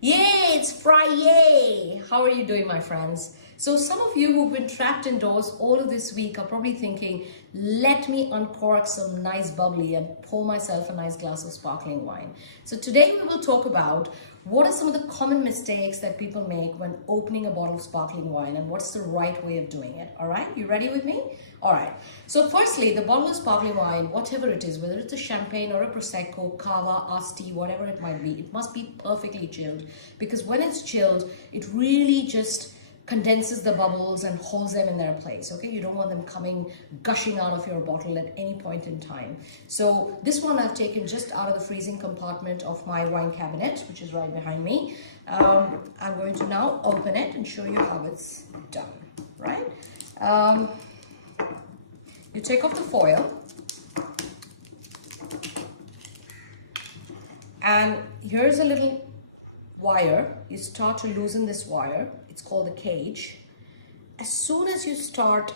Yay, it's Friyay! How are you doing, my friends? So some of you who've been trapped indoors all of this week are probably thinking, let me uncork some nice bubbly and pour myself a nice glass of sparkling wine. So today we will talk about what are some of the common mistakes that people make when opening a bottle of sparkling wine and what's the right way of doing it. All right, you ready with me? All right. So firstly, the bottle of sparkling wine, whatever it is, whether it's a champagne or a Prosecco, cava, Asti, whatever it might be, it must be perfectly chilled, because when it's chilled, it really just condenses the bubbles and holds them in their place. Okay, you don't want them coming gushing out of your bottle at any point in time. So this one I've taken just out of the freezing compartment of my wine cabinet, which is right behind me. I'm going to now open it and show you how it's done. Right, you take off the foil, and here's a little wire. You start to loosen this wire. It's called a cage. As soon as you start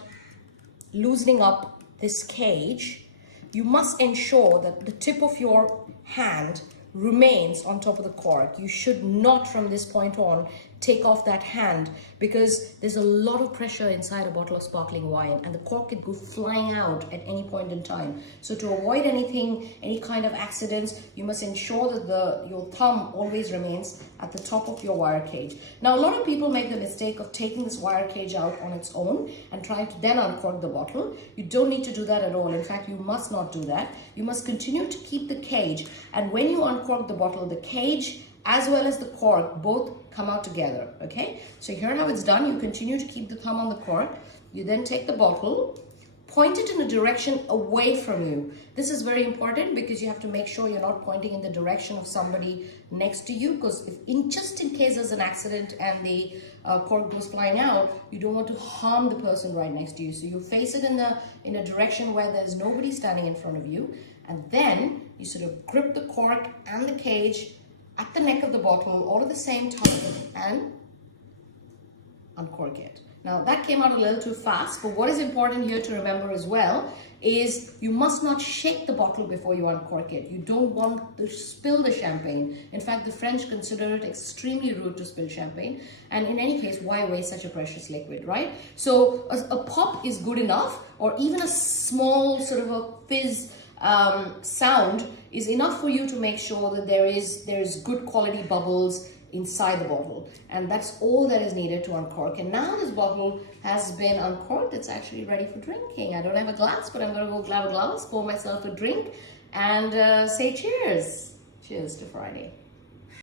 loosening up this cage, you must ensure that the tip of your hand remains on top of the cork. You should not, from this point on, take off that hand, because there's a lot of pressure inside a bottle of sparkling wine and the cork could go flying out at any point in time. So to avoid any kind of accidents, you must ensure that your thumb always remains at the top of your wire cage. Now, a lot of people make the mistake of taking this wire cage out on its own and trying to then uncork the bottle. You don't need to do that at all. In fact, you must not do that. You must continue to keep the cage, and when you uncork the bottle, the cage as well as the cork both come out together. Okay, so here how it's done. You continue to keep the thumb on the cork. You then take the bottle, point it in a direction away from you. This is very important because you have to make sure you're not pointing in the direction of somebody next to you, because just in case there's an accident and the cork goes flying out, you don't want to harm the person right next to you. So you face it in a direction where there's nobody standing in front of you, and then you sort of grip the cork and the cage at the neck of the bottle all at the same time and uncork it. Now that came out a little too fast, but what is important here to remember as well is you must not shake the bottle before you uncork it. You don't want to spill the champagne. In fact, the French consider it extremely rude to spill champagne. And in any case, why waste such a precious liquid, right? So a pop is good enough, or even a small sort of a fizz sound is enough for you to make sure that there's good quality bubbles inside the bottle, and that's all that is needed to uncork. And now this bottle has been uncorked. It's actually ready for drinking. I don't have a glass, but I'm going to go grab a glass, pour myself a drink, and say cheers. Cheers to Friday.